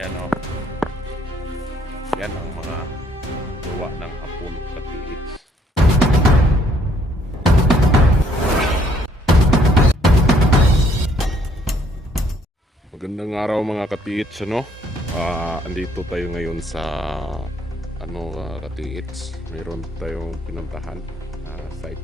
Ayan o. Yan ang mga gawa ng hapon sa PH. Magandang araw mga ka-PH, ano? Andito tayo ngayon sa ka-PH. Mayroon tayong pinuntahan site.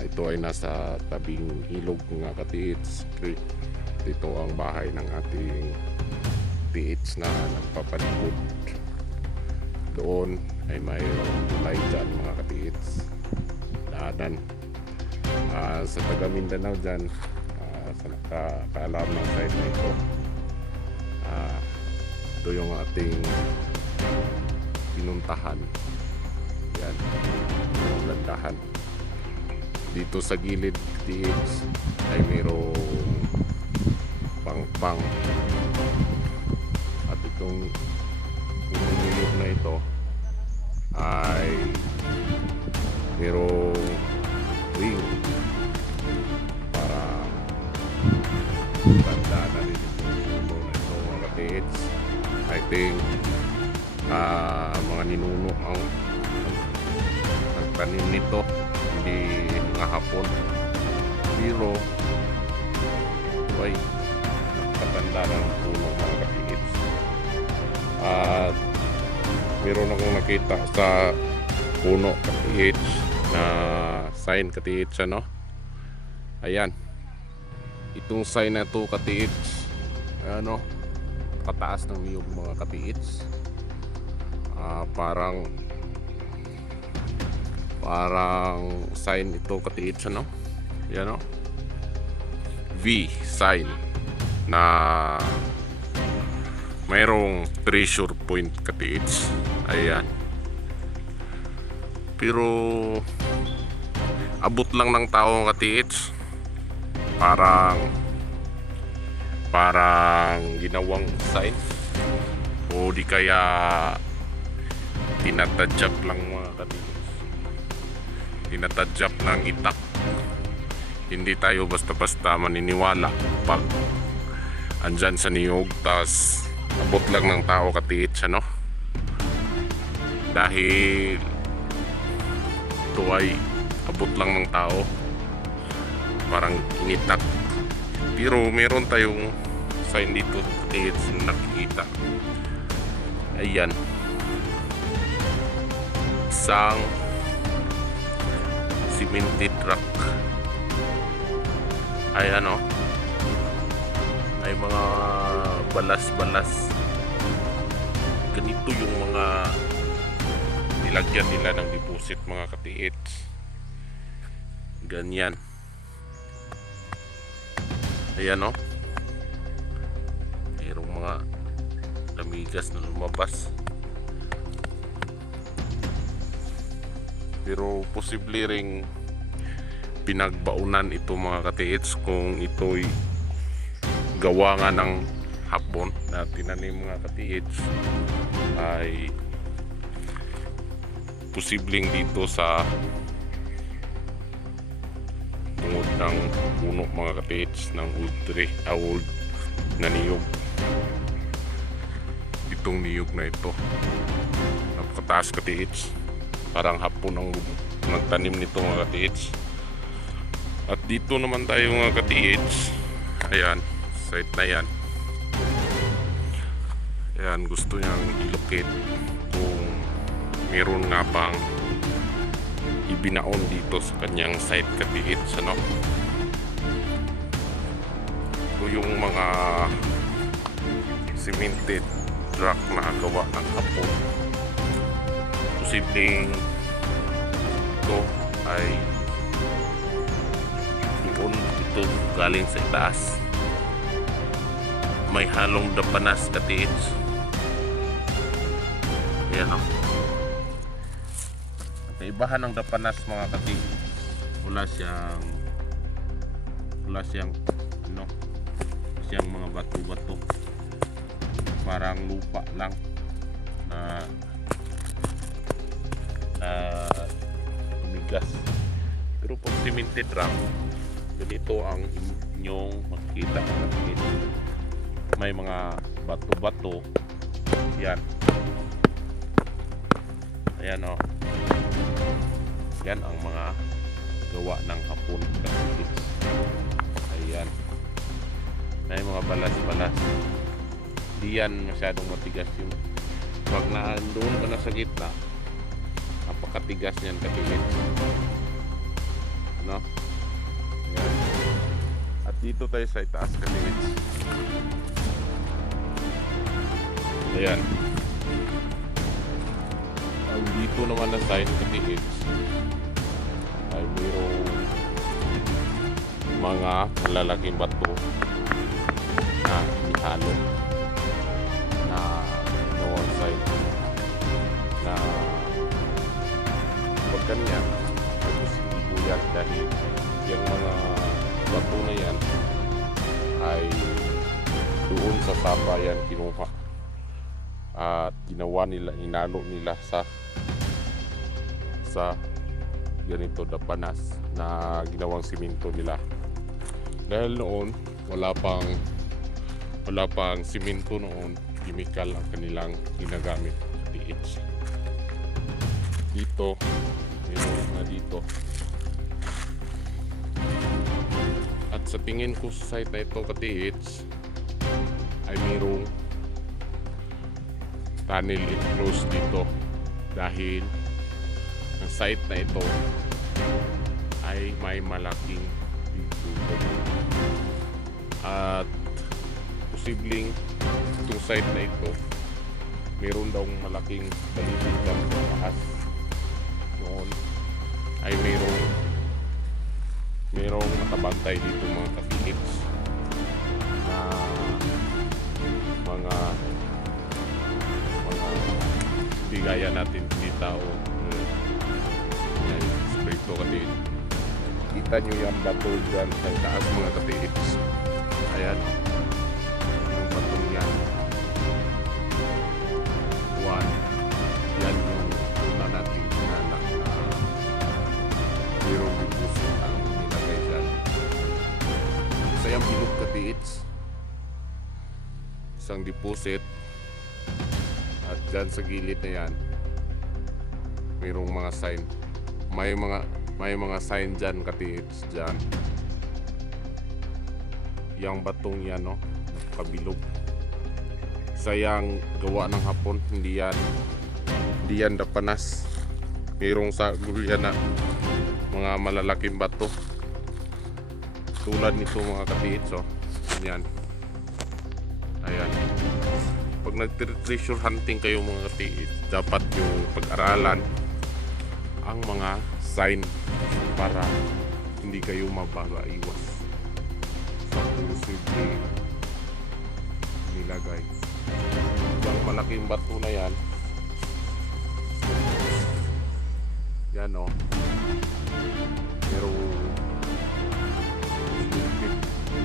Ito ay nasa tabing ilog mga ka-PH Creek. Ito ang bahay ng ating PH na nagpapalikod. Doon ay mayroong tulay dyan mga ka-PH. Daanan. Sa taga Mindanao dyan, sa nakakaalam ng site na ito, ito yung ating pinuntahan. Yan, yung landahan. Dito sa gilid PH ay mayroong pang at itong nilog na ito ay mayroong ring para tanda na rin itong na ito mga ka-PH. I think mga ninuno ang nagtanim nito, hindi mga hapon, pero ay katanda ng puno mga ka-PH. At meron akong nakita sa puno ka-PH na sign ka-PH, ano? Ayan, itong sign na to ka-PH, ano, kataas ng niyog mga ka-PH. Parang sign ito ka-PH, ano? Yan, no? V sign na mayroong pressure point ka-PH. Ayan, pero abot lang ng tao ka-PH. Parang ginawang sign o di kaya tinatadyak lang mga ka-PH. Tinatadyak ng itak. Hindi tayo basta-basta maniniwala pag andyan sa niyog tas abot lang ng tao ka-PH, ano? Dahil ito ay abot lang ng tao, parang initak. Pero meron tayong sign dito ka-PH na nakikita. Ayan, isang cemented rock. Ay ano, ay mga balas-balas. Ganito yung mga nilagyan nila ng deposit mga ka-PH. Ganyan. Ayan o, mayroong mga lamigas na lumabas. Pero posible ring pinagbaunan ito mga ka-PH kung ito'y gawa nga ng hapon na tinanim mga ka-PH. Ay posibleng dito sa tungod ng puno mga ka-PH ng old na niyog. Itong niyog na ito napakataas ka-PH, parang hapon ang nagtanim nito mga ka-PH. At dito naman tayo mga ka-PH. Ayan, site na yan. Ayan, gusto niyang i-locate kung meron nga bang ibinaon dito sa kanyang site ka-PH, ano? Ito yung mga cemented rock na gawa ng hapon. Posibleng ito ay doon ito galing sa itaas. May halong dapanas ka-PH. Ayan o, kaibahan ng dapanas mga ka-PH. Wala siyang ano, siyang mga bato-bato, parang lupa lang na tumigas. Pero pag cemented rock, ganito ang inyong makikita. May mga bato-bato. Yan. Ayan o. Yan ang mga gawa ng hapon. Ayan. May mga balas-balas. Di yan masyadong matigas yung pag naandoon ka na sa gitna, napakatigas niyan katigit. No? Ayan. At dito tayo sa itaas katigit. Ayan. Ang dito naman na sign katigit ay mayroong mga malalaking bato na ihalo na one side na pag ganyan ay buyat dahil yung mga bato na yan ay doon sa sapa yan kinuha at ginawa nila, inalo nila sa ganito na panas na ginawang simento nila dahil noon wala pang simento noon, chemical ang kanilang ginagamit. PH dito, meron na dito. At sa tingin ko sa site na ito ka-TH ay mayroong tunnel enclosed dito dahil ang site na ito ay may malaking bitugo at posibleng itong site na ito mayroon daw malaking balitigan sa taas noon ay mayroong nakabantay dito mga ka-TH na mga hindi gaya natin hindi tao spirito ka-TH. Kita nyo yung bato dyan sa taas mga ka-TH. Ayan yung batong yan. One, yan yung una natin inanak na mayroong deposit ang nilagay dyan. Isa yung bilog ka-TH, isang deposit. At dyan sa gilid na yan mayroong mga sign, may mga sign dyan ka-TH dyan. Yang batong yan no, kabilog sayang gawa ng hapon, hindi yan dapanas. Mayroong sa gulya na mga malalaking bato tulad nito mga ka-TH. So yan, ayan. Pag nag-treasure hunting kayo mga ka-TH, dapat yung pag-aralan ang mga sign para hindi kayo mapapaiwas sa posibleng nilagay. Yung malaking bato na yan, yan o, pero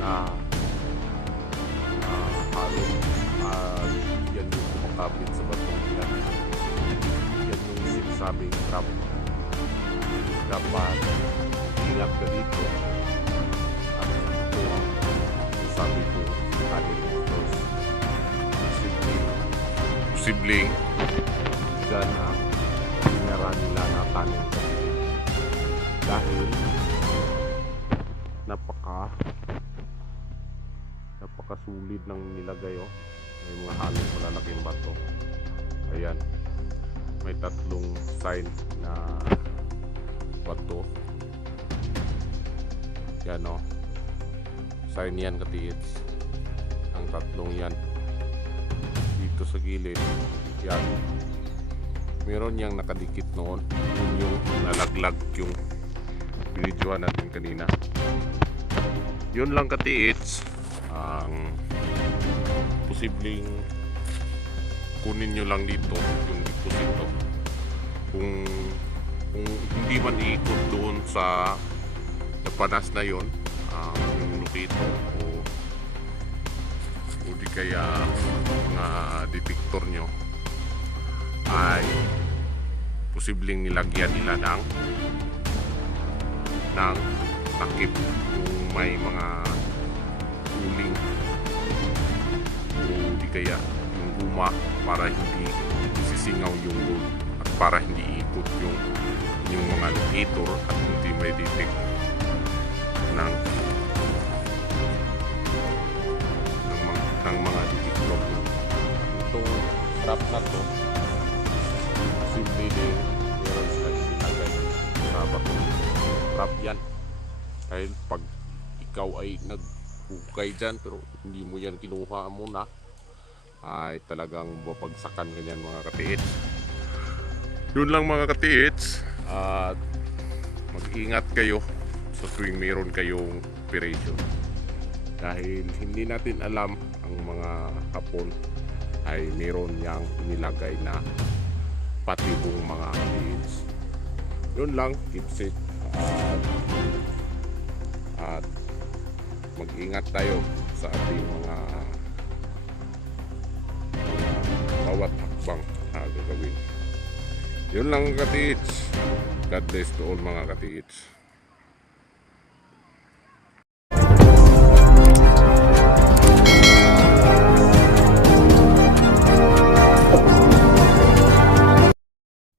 na halo at yan yung kumakapit sa batong yan. Yan yung sinasabing trap. Dapat ingat ka dito at ito ang sabi ko ating utos. Posibleng dyan ang pinara nila na tanin dahil napakasulit ng nilagay oh. May mga halong malalaking bato. Ayan, may tatlong sign na bato. Yan o, sign yan ka-TH, ang tatlong yan dito sa gilid. Yan, meron yang nakadikit noon, yun yung nalaglag yung binidyohan natin kanina. Yun lang ka-TH ang posibleng kunin nyo lang dito yung deposito. Kung hindi man iikot doon sa panas na yon, yung lukito o di kaya mga detector nyo ay posibleng nilagyan nila ng takip kung may mga uling o di kaya yung guma para hindi sisingaw yung load at para hindi ikot yung mga locator at hindi may detect ng mga detector. Itong trap na to simple din meron sa ilagay sa batong trap yan, kahit pag ikaw ay naghukay dyan pero hindi mo yan kinuha muna ay talagang mapagsakan ganyan mga katiits. Yun lang mga katiits, at mag-ingat kayo sa tuwing meron kayong operation dahil hindi natin alam ang mga hapon ay meron yang inilagay na patibong mga katiits. Yun lang, keep safe at mag-ingat tayo sa ating mga bawat hakbang na gagawin. Yun lang katiits. God bless to all mga katiits.